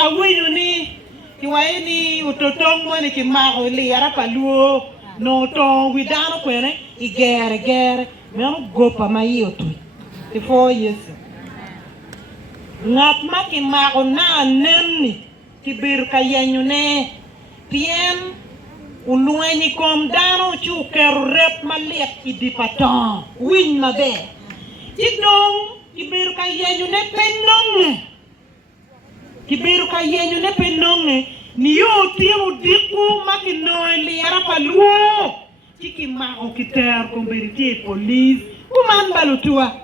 awinyo ni kiwaini utotong mo ni kimako li ara paluo no to widano kwene igere meno gopa mayo tu 4 years ngat ma kimako na nenni kibir kayenyu ne piem ulwenyi kom dano chu kerep maliek idipaton win mabe tidong kibir kayenyu ne penong kibiru ka yenyu ne penonge ni yo tiyo diku makino liara paluo chiki mako kiter kumbiriti police kuman balutua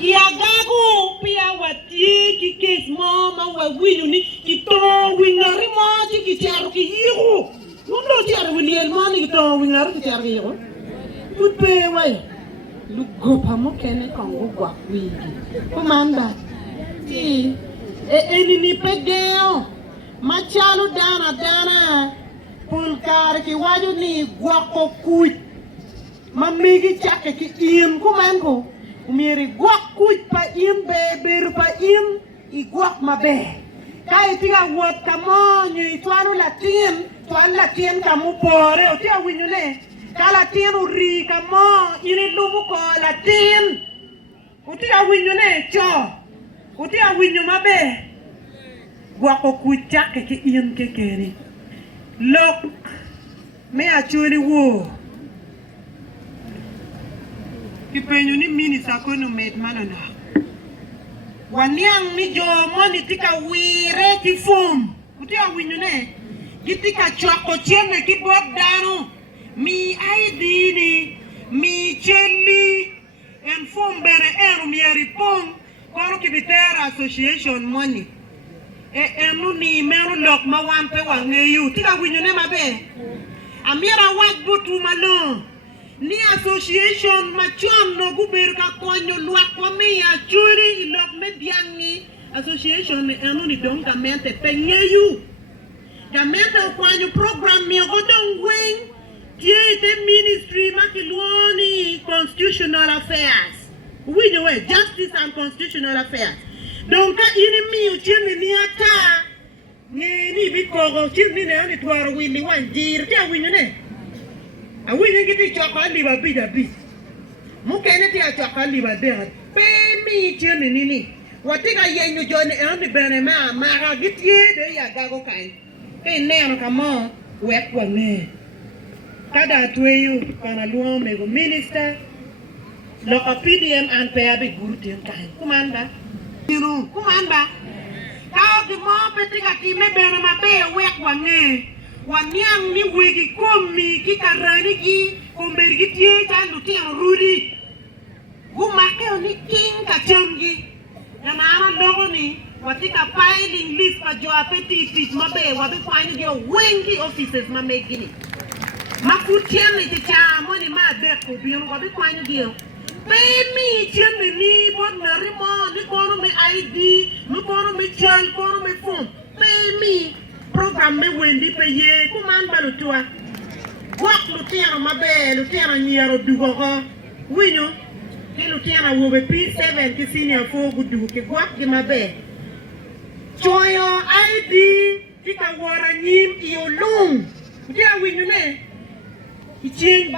iagagu pia wati kikes mama wawinyu ni kito wingari mo chiki charu ki yiru nundo charu wiliel mani kito wingari ki charu ki yiru utpe way lugopa mo kene kongo kwa wigi kuman ba ti ni pegeo machalo dana pulkar ki waju ni gwako kuj mamigi chake ki im kumanko umiri gwak kuj pa im beber pa im I gwak mabe kai tiga wot kamo ni twanu latin kamu pore o tia winyune ka latin uri kamo ini lumu ko latin o tia winyune cho utia winyo mabe gwako kuchake ki ien kekeri lok me achuli wo kipenyo ni mini sakono med manana waniang ni jo moni tika wire ti fum utia winyo ne gitika chwako chene ki bot dano mi ID ni mi cheli en fum bere enu mi eripong Koro kibitera association money. Enu ni meru lok mawampe wangeyu. Tika winyone mabe. Amira butu malo. Ni association machon no guberu ka konyo luak wame ya churi ilok mediangi. Association enu ni dong kamente pengeyu. Kamente ukwanyo program mi odong wing. Tie ministry makiluoni constitutional affairs. We know justice and constitutional affairs. Donc, il mi uchimi ni ata ni biko chimi ne ani twaro wili wanjir ti awinyo ne. Awinyo giti choko Aliba bida bi. Mukene ti choko Aliba de. Pe mi chimi nini. Watika yenyo jone ani bene ma giti de ya gago kai. Ke neno kamo wek wange. Kada tueyu kana luo mego minister Loka PDM and Peabi Gurtin kind. Kumanda. Kumanda. How the more petika time berma be wek wange. Wanyang ni wiki komi kikarani ki kumbergi tie chaluti ang rudi. Gumake ni king kachangi. Namara logo ni watika filing list pa jo apeti mabe wabi kwani dio wengi offices mamegini. Makutiani ticha moni ma deko biyo wabi kwani dio. Me chemi ni bon merimo ni kono me ID ni kono me chel kono me phone me program me wendi pe ye kuman balutua wak lutiana mabe lutiana nyero dugogo winyo ki lutiana wobe P7 ki senior fo gudu ki gwak ki mabe choyo ID tika wara nyim iyo lung dia winyo ne iching